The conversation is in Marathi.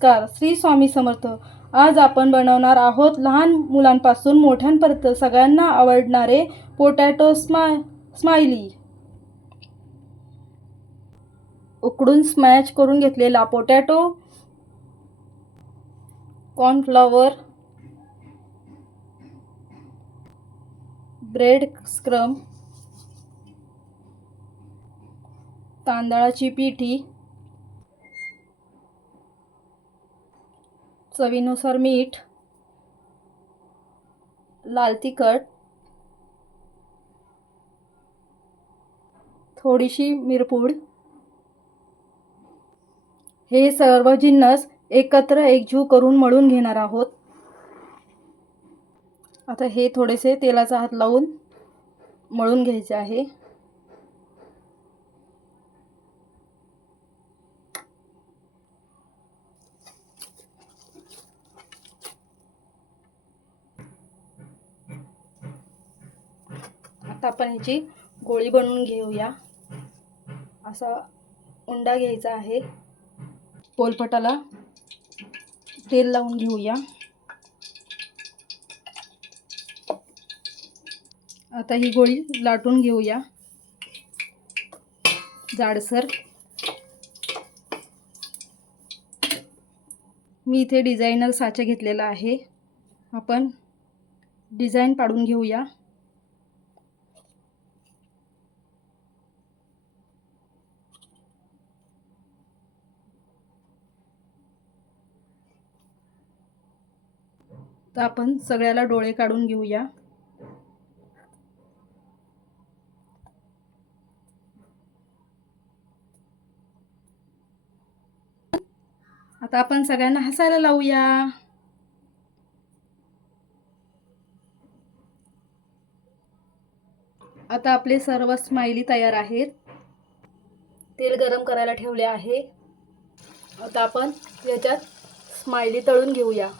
नमस्कार, श्री स्वामी समर्थ. आज आपण बनवणार आहोत लहान मुलांपासून मोठ्यांपर्यंत सगळ्यांना आवडणारे पोटॅटो स्माइली. उकडून स्मॅश करून घेतलेला पोटॅटो, कॉर्नफ्लॉवर, ब्रेड क्रम्ब, तांदळाची पिठी, चवीनुसार मीठ, लाल तिखट, थोडीशी मिरपूड. हे सर्व जिन्नस एकत्र एकजीव करून मळून घेणार आहोत. आता हे थोडेसे तेलाचा हात लावून मळून घ्यायचे आहे. आता आपण ह्याची गोळी बनवून घेऊया. असा उंडा घ्यायचा आहे. पोलपटाला तेल लावून घेऊया. आता ही गोळी लाटून घेऊया जाडसर. मी इथे डिझायनर साचा घेतलेला आहे. आपण डिझाईन पाडून घेऊया. तर आपण सगळ्याला डोळे काढून घेऊया. आता आपण सगळ्यांना हसायला लावूया. आता आपले सर्व स्माइली तयार आहेत. तेल गरम करायला ठेवले आहे. आता आपण याच्यात स्माइली तळून घेऊया.